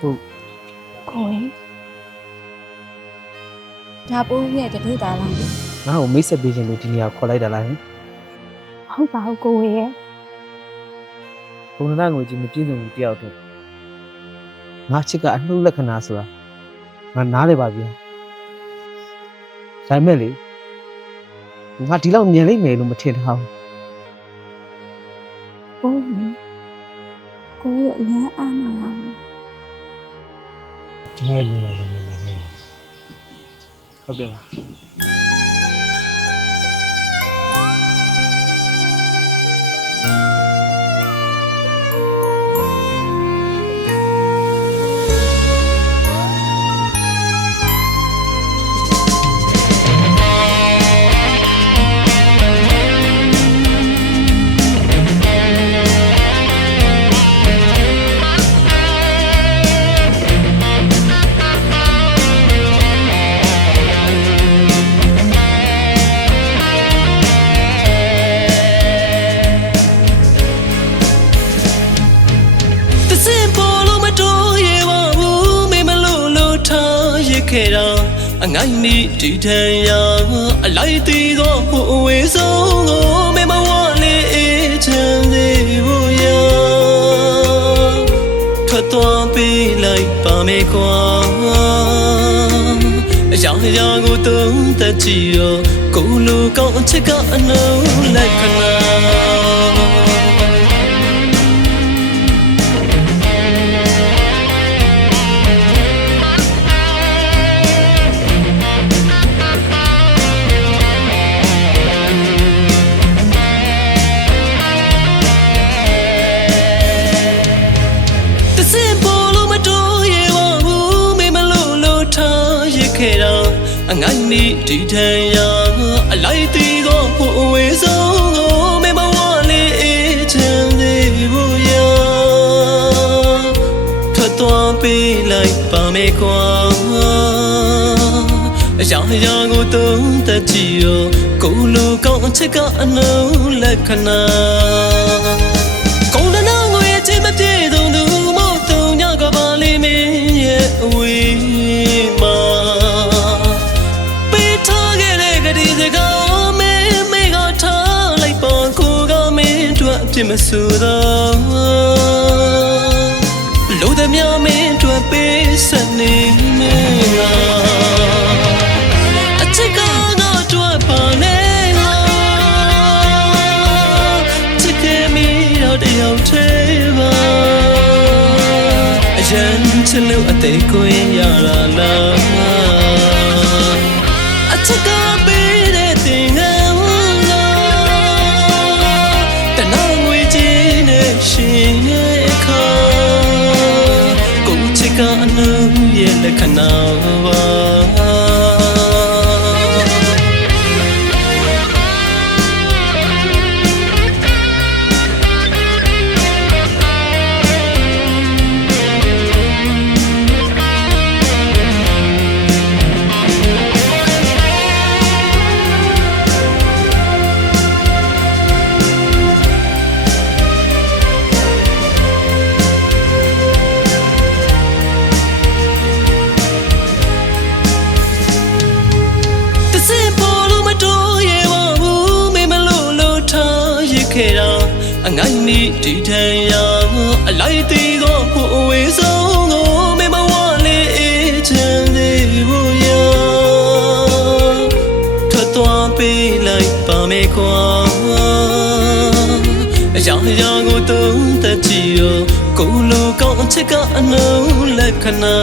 ဟုတ်ကိုယ်ဒါပိုးရဲ့တထုတာလားငါ့ကိုမိတ်ဆက်ပေးခြင်းလို့ဒီနေရာခေါ်လိုက်တာလားဟင်ဟုတ်ပါဘူးကိုယ်ရဲ့ဘုံနာငွေကြီးမပြည့်စုံဘူးတယောက်တော့ငါချစ်ကအနှုတ်လက္ခဏာဆိုတာငါနားလေပါဗျာဒါပေမဲ့လေငါဒီလောက်မြင်လိုက်မယ်လို့မထင်ထားဘူးကိုယ်ကိုယ်ရဲ့အရန်အားနာပါဘူးဒီနေ့လည်း ဟုတ်ကဲ့ပါ အငိုင်းနီဒီထန်ရာအလိုက်သေးသောဟိုအဝေးဆုံးကိုမေမဝလေးအေးချမ်းသေးဘူးရာထွက်သွားပေးလိုက်ပါမေကွာအရာရာကိုသုံးသပ်ကြည့်ရောကိုလူကောင်းအချစ်ကအလုံးလိုက်ခဏ အငိုင်းနီဒီထန်ရာအလိုက်သေးသောဟိုအဝေးဆုံးကိုမေမဝလေးအေးချမ်းသေးဘူးရာထွက်သွားပေးလိုက်ပါမေကွာအရာရာကိုသုံးသပ်ကြည့်ရောကိုလူကောင်းအချစ်ကအနှုတ်လက္ခဏာ ပြစ်မဆူတော့လို့တဲ့မြမင်းတို့ပေးစနေမင်းလားအချစ်ကငါတို့ပါနေလားချစ်ခဲ့မိတော့တယောက်တည်းပါအရန်ချစ်လို့အသေးကိုရင်ရလာလား ရဲ့ ထန်ရာအလိုက်သေးသောဟိုအဝေးဆုံးကိုမေမဝလေးအေးချမ်းသေးဘူးရာထွက်သွားပေးလိုက်ပါမေကွာအရာရာကိုသုံးသပ်ကြည့်ရောကိုလူကောင်းအချစ်ကအနှုတ်လက္ခဏာ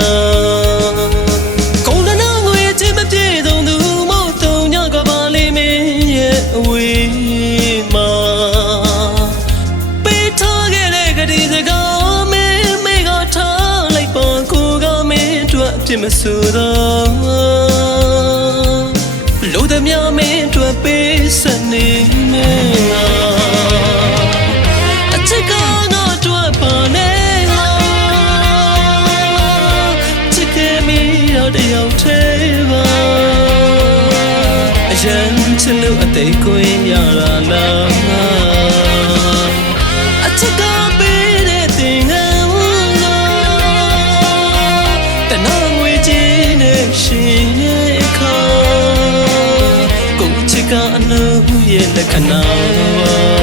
ပြစ်မဆူတော့လို့တဲ့မြမင်းတို့ပေးစနေမင်းလားအချစ်ကငါတို့ပါနေလားချစ်ခဲ့မိတော့တယောက်တည်းပါအရန်ချစ်လို့အသေးကိုရင်ရလာလားအချစ်ကပေးတဲ့တင်ငယ်ဝလား the canal.